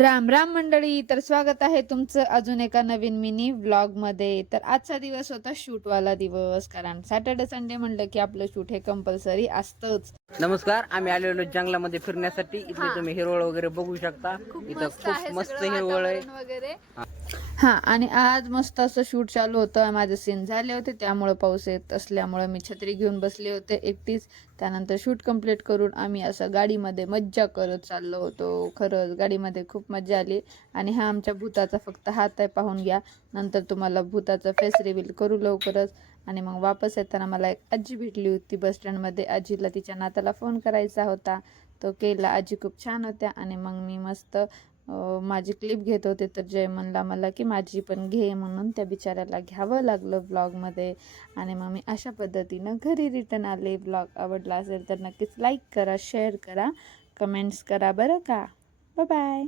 राम राम मंडळी, तर स्वागत आहे तुमचं अजून एका नवीन मिनी व्लॉग मध्ये. तर आजचा दिवस होता शूटवाला दिवस, कारण सॅटर्डे संडे म्हणलं की आपलं शूट हे कंपल्सरी असतंच. नमस्कार, आम्ही आलेलो जंगलामध्ये फिरण्यासाठी. इथले तुम्ही हिरवळ वगैरे बघू शकता. इथं खूप मस्त हिरवळ आहे वगैरे. हा, आणि आज मस्त असं शूट चालू होतं. माझे सीन झाले होते, त्यामुळे पाऊस येत असल्यामुळे मी छत्री घेऊन बसले होते एकटीच. त्यानंतर शूट कंप्लीट करून आम्ही असं गाडीमध्ये मज्जा करत चाललो होतो. खरंच गाडीमध्ये खूप मज्जा आली. आणि हा आमच्या भूताचा फक्त हात आहे, पाहून घ्या. नंतर तुम्हाला भूताचा फेस रिव्हील करू लवकरच. आणि मग वापस येताना मला एक आजी भेटली होती बस स्टँडमध्ये. आजीला तिच्या नाताला फोन करायचा होता, तो केला. आजी खूप छान होत्या. आणि मग मी मस्त माझी क्लिप घेत होते, तर जय म्हणला मला की माझी पण घे, म्हणून त्या बिचाऱ्याला घ्यावं लागलं व्लॉगमध्ये. आणि मग मी अशा पद्धतीनं घरी रिटर्न आले. व्लॉग आवडला असेल तर नक्कीच लाईक करा, शेअर करा, कमेंट्स करा बरं का. Bye bye.